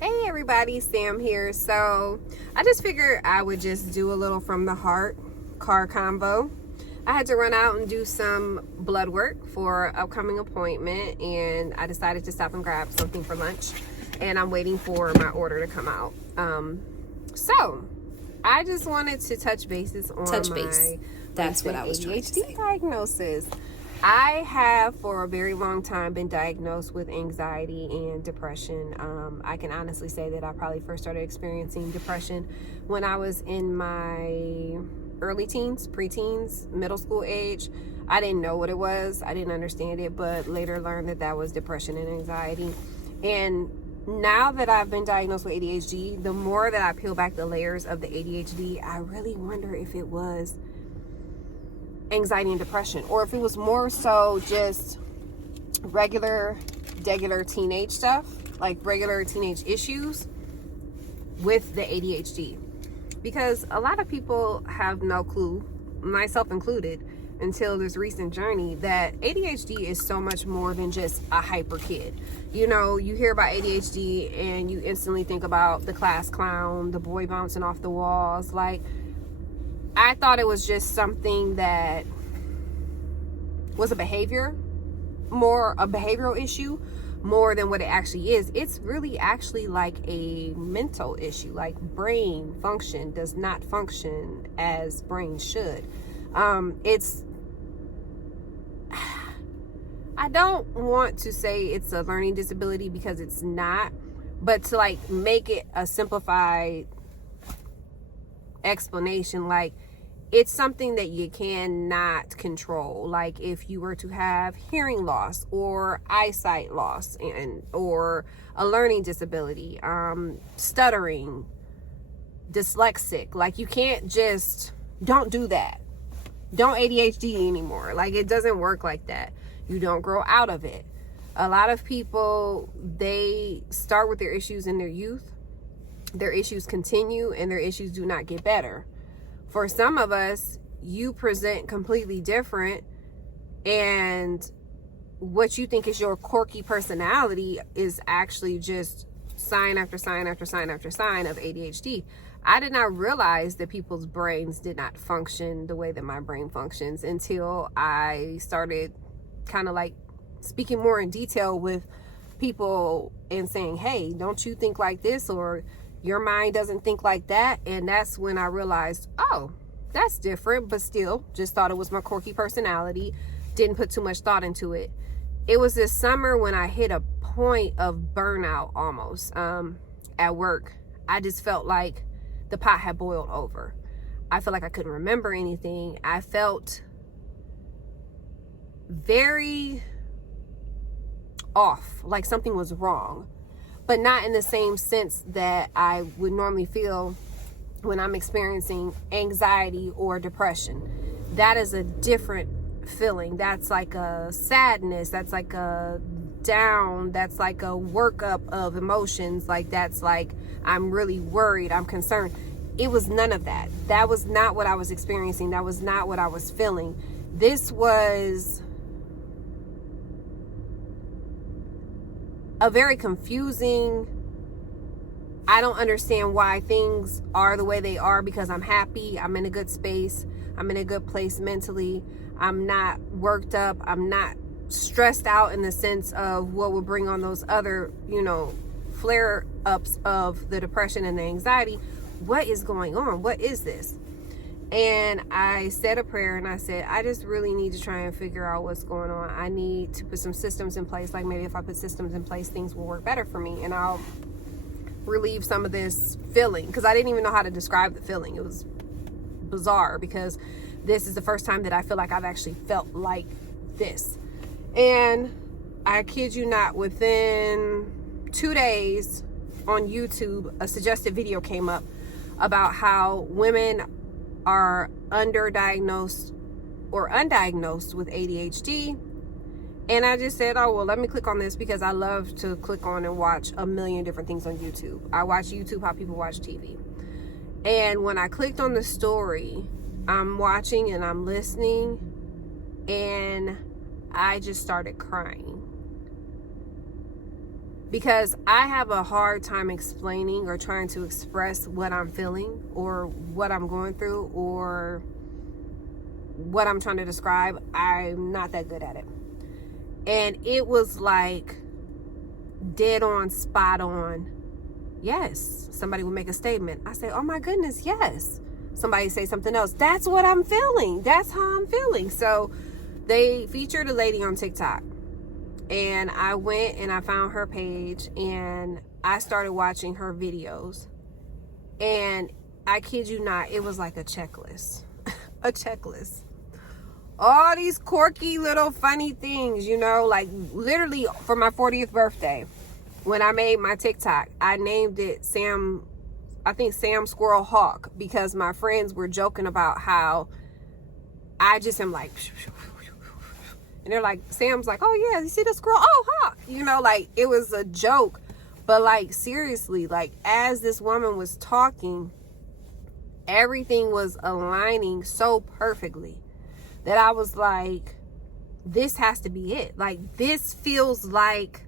Hey everybody, Sam here. So I just figured I would just do a little from the heart car combo. I had to run out and do some blood work for an upcoming appointment, and I decided to stop and grab something for lunch, and I'm waiting for my order to come out. So I just wanted to touch bases on That's what I was trying to say. ADHD diagnosis. I have for a very long time been diagnosed with anxiety and depression. I can honestly say that I probably first started experiencing depression when I was in my early teens, preteens, middle school age. I didn't know what it was. I didn't understand it, but later learned that that was depression and anxiety. And now that I've been diagnosed with ADHD, the more that I peel back the layers of the ADHD, I really wonder if it was anxiety and depression, or if it was more so just regular teenage stuff, like regular teenage issues with the ADHD. Because a lot of people have no clue, myself included, until this recent journey, that ADHD is so much more than just a hyper kid. You know, you hear about ADHD and you instantly think about the class clown, the boy bouncing off the walls. Like, I thought it was just something that was a behavioral issue more than what it actually is. It's really actually like a mental issue. Like, brain function does not function as brain should. I don't want to say it's a learning disability, because it's not, but to like make it a simplified explanation, like, it's something that you cannot control. Like, if you were to have hearing loss or eyesight loss or a learning disability, stuttering, dyslexic, like, you can't just, don't do that. Don't ADHD anymore. Like, it doesn't work like that. You don't grow out of it. A lot of people, they start with their issues in their youth. Their issues continue, and their issues do not get better. For some of us, you present completely different, and what you think is your quirky personality is actually just sign after sign after sign after sign of ADHD. I did not realize that people's brains did not function the way that my brain functions until I started kind of like speaking more in detail with people and saying, hey, don't you think like this, or your mind doesn't think like that. And that's when I realized, oh, that's different, but still just thought it was my quirky personality. Didn't put too much thought into it. It was this summer when I hit a point of burnout almost at work. I just felt like the pot had boiled over. I felt like I couldn't remember anything. I felt very off, like something was wrong, but not in the same sense that I would normally feel when I'm experiencing anxiety or depression. That is a different feeling. That's like a sadness. That's like a down. That's like a workup of emotions. Like, that's like, I'm really worried. I'm concerned. It was none of that. That was not what I was experiencing. That was not what I was feeling. This was a very confusing, I don't understand why things are the way they are, because I'm happy, I'm in a good space, I'm in a good place mentally, I'm not worked up, I'm not stressed out in the sense of what would bring on those other, flare-ups of the depression and the anxiety. What is going on? What is this? And I said a prayer and I said, I just really need to try and figure out what's going on. I need to put some systems in place. Like, maybe if I put systems in place, things will work better for me, and I'll relieve some of this feeling, because I didn't even know how to describe the feeling. It was bizarre, because this is the first time that I feel like I've actually felt like this. And I kid you not, within 2 days on YouTube, a suggested video came up about how women are underdiagnosed or undiagnosed with ADHD. And I just said, oh, well, let me click on this, because I love to click on and watch a million different things on YouTube. I watch YouTube how people watch TV. And when I clicked on the story, I'm watching and I'm listening, and I just started crying. because I have a hard time explaining or trying to express what I'm feeling or what I'm going through or what I'm trying to describe. I'm not that good at it. And it was like dead on, spot on. Yes. Somebody would make a statement. I say, oh my goodness, yes. Somebody say something else. That's what I'm feeling. That's how I'm feeling. So they featured a lady on TikTok. And I went and I found her page and I started watching her videos. And I kid you not, it was like a checklist. A checklist. All these quirky little funny things, you know, like literally for my 40th birthday, when I made my TikTok, I named it Sam Squirrel Hawk, because my friends were joking about how I just am like, and they're like, Sam's like, oh yeah, you see the squirrel? Oh, hawk. You know, like it was a joke. But like seriously, like as this woman was talking, everything was aligning so perfectly that I was like, this has to be it. Like this feels like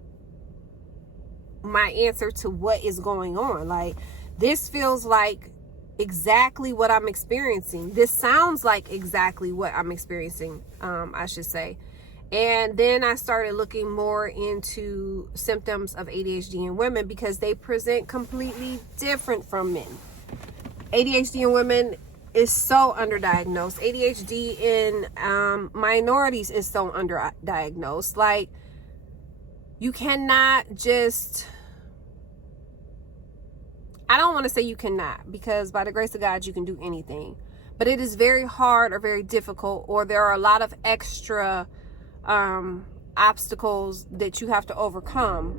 my answer to what is going on. Like this feels like exactly what I'm experiencing. This sounds like exactly what I'm experiencing, I should say. And then I started looking more into symptoms of ADHD in women, because they present completely different from men. ADHD in women is so underdiagnosed. ADHD in minorities is so underdiagnosed. Like, you cannot just... I don't want to say you cannot, because by the grace of God, you can do anything. But it is very hard or very difficult, or there are a lot of extra obstacles that you have to overcome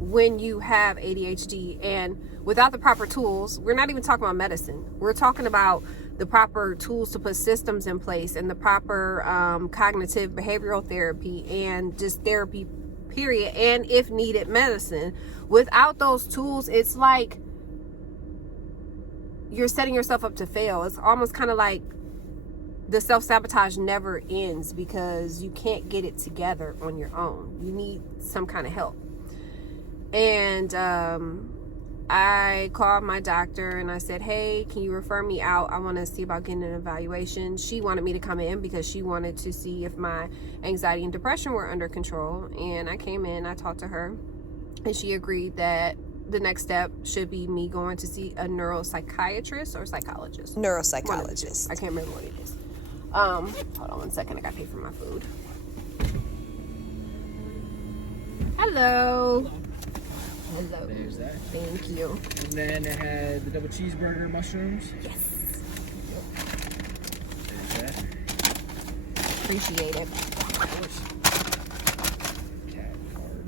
when you have ADHD. And without the proper tools, we're not even talking about medicine. We're talking about the proper tools to put systems in place, and the proper cognitive behavioral therapy, and just therapy, period, and if needed, medicine. Without those tools, it's like you're setting yourself up to fail. It's almost kind of like the self-sabotage never ends, because you can't get it together on your own. You need some kind of help. And I called my doctor and I said, hey, can you refer me out? I want to see about getting an evaluation. She wanted me to come in because she wanted to see if my anxiety and depression were under control. And I came in, I talked to her, and she agreed that the next step should be me going to see a neuropsychiatrist or psychologist. Neuropsychologist. I can't remember what it is. Hold on one second. I got to pay for my food. Hello. Hello. There's that. Thank you. And then it had the double cheeseburger mushrooms. Yes. There's that. Appreciate it. Of course. Cat card.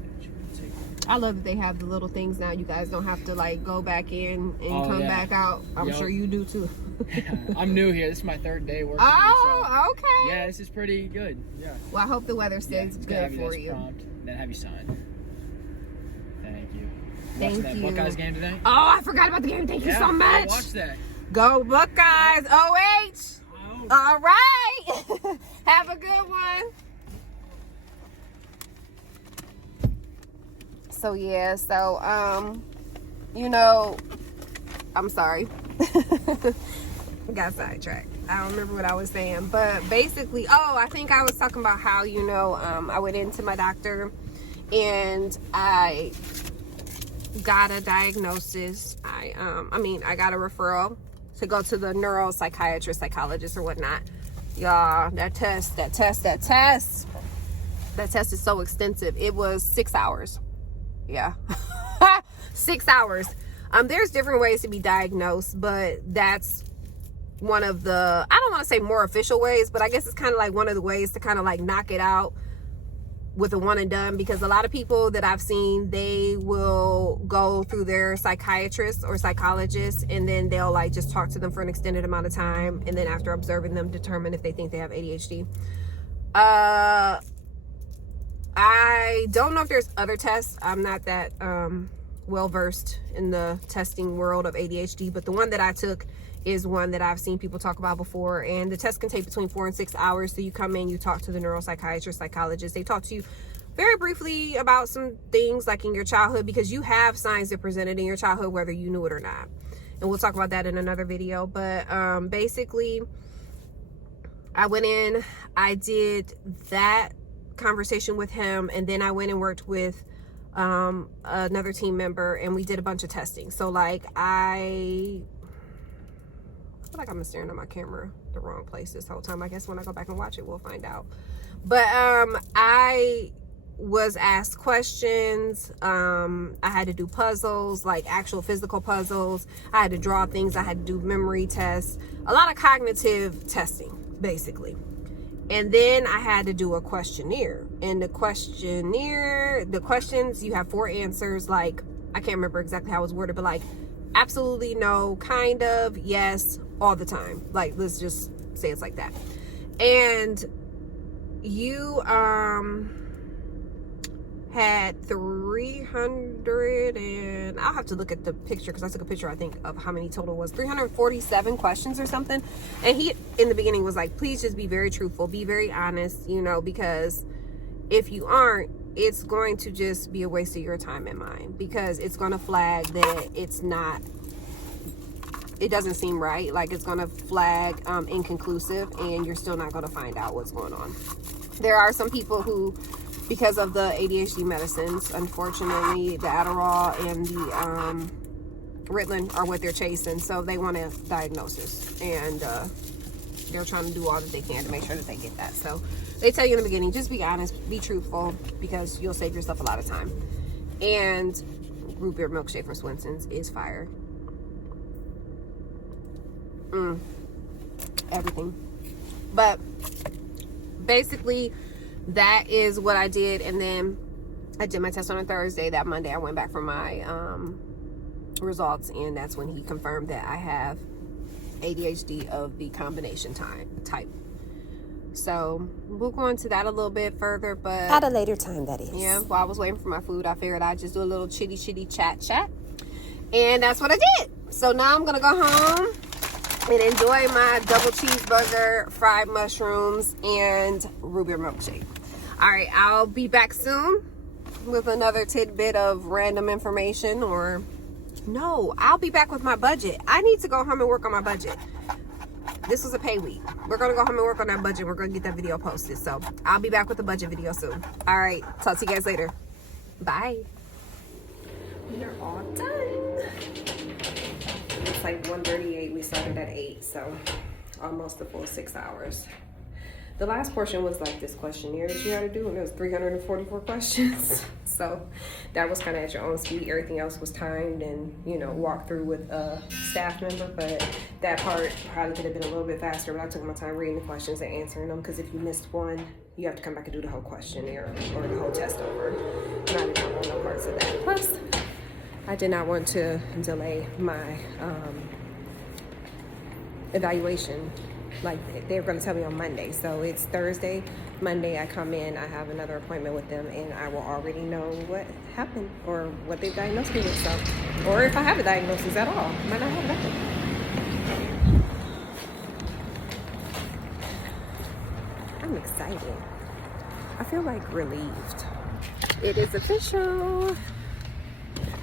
That you can take. I love that they have the little things now. You guys don't have to like go back in and come back out. I'm sure you do too. I'm new here. This is my third day working. Oh, here, so okay. yeah, this is pretty good. Yeah. Well, I hope the weather stays good for you. Prompt, then have you sign. Thank you. Thank Watching that you. Buckeyes game today? Oh, I forgot about the game. Thank you so much. Watch that. Go Buckeyes. OH. Oh. All right. Have a good one. So yeah, you know, I'm sorry. Got sidetracked. I don't remember what I was saying, but basically, I think I was talking about how, you know, I went into my doctor and I got a diagnosis. I got a referral to go to the neuropsychiatrist, psychologist, or whatnot. Y'all, that test is so extensive. It was 6 hours. Yeah. 6 hours. There's different ways to be diagnosed, but that's one of the, I don't want to say more official ways, but I guess it's kind of like one of the ways to kind of like knock it out with a one and done, because a lot of people that I've seen, they will go through their psychiatrist or psychologist, and then they'll like just talk to them for an extended amount of time, and then after observing them, determine if they think they have ADHD. I don't know if there's other tests. I'm not that well versed in the testing world of ADHD, but the one that I took is one that I've seen people talk about before, and the test can take between 4 and 6 hours. So you come in, you talk to the neuropsychiatrist, psychologist. They talk to you very briefly about some things like in your childhood, because you have signs that presented in your childhood whether you knew it or not, and we'll talk about that in another video. But basically I went in, I did that conversation with him, and then I went and worked with another team member, and we did a bunch of testing. So like I feel like I'm staring at my camera the wrong place this whole time. I guess when I go back and watch it, we'll find out. But I was asked questions. I had to do puzzles, like actual physical puzzles. I had to draw things. I had to do memory tests, a lot of cognitive testing, basically. And then I had to do a questionnaire. And the questions, you have 4 answers. Like, I can't remember exactly how it was worded, but like, absolutely no, kind of, yes, all the time. Like, let's just say it's like that. And you had 300, and I'll have to look at the picture because I took a picture, I think, of how many total was 347 questions or something. And he in the beginning was like, please just be very truthful, be very honest, you know, because if you aren't, it's going to just be a waste of your time and mine, because it's going to flag that it's not, it doesn't seem right. Like, it's going to flag inconclusive, and you're still not going to find out what's going on. There are some people who, because of the ADHD medicines, unfortunately, the Adderall and the Ritalin are what they're chasing. So they want a diagnosis, and they're trying to do all that they can to make sure that they get that. So they tell you in the beginning, just be honest, be truthful, because you'll save yourself a lot of time. And root beer milkshake from Swenson's is fire. Everything. But basically, that is what I did. And then I did my test on a Thursday. That Monday I went back for my results, and that's when he confirmed that I have ADHD of the combination type. So we'll go into that a little bit further, but At a later time, that is. yeah, while I was waiting for my food, I figured I'd just do a little chitty chat, and that's what I did. So now I'm gonna go home and enjoy my double cheeseburger, fried mushrooms, and root beer milkshake. All right, I'll be back soon with another tidbit of random information, or no, I'll be back with my budget. I need to go home and work on my budget. This was a pay week. We're gonna go home and work on that budget. We're gonna get that video posted. So I'll be back with a budget video soon. All right, talk to you guys later. Bye. We are all done. It's like 1:38. We started at 8, so almost a full 6 hours. The last portion was like this questionnaire that you had to do, and there was 344 questions. So that was kind of at your own speed. Everything else was timed and, you know, walked through with a staff member. But that part probably could have been a little bit faster, but I took my time reading the questions and answering them, because if you missed one, you have to come back and do the whole questionnaire or the whole test over. And I did not want no parts of that. Plus, I did not want to delay my evaluation. Like, they were going to tell me on Monday, so it's Thursday. Monday I come in, I have another appointment with them, and I will already know what happened or what they diagnosed me with. So, or if I have a diagnosis at all, I might not have nothing. I'm excited. I feel like relieved. It is official.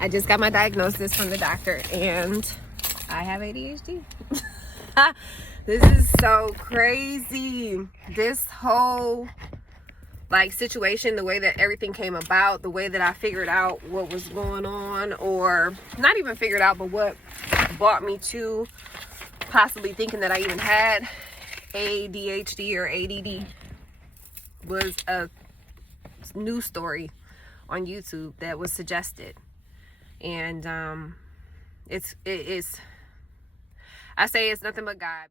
I just got my diagnosis from the doctor, and I have ADHD. This is so crazy. This whole like situation, the way that everything came about, the way that I figured out what was going on, or not even figured out, but what brought me to possibly thinking that I even had ADHD or ADD, was a news story on YouTube that was suggested. And it's I say it's nothing but God.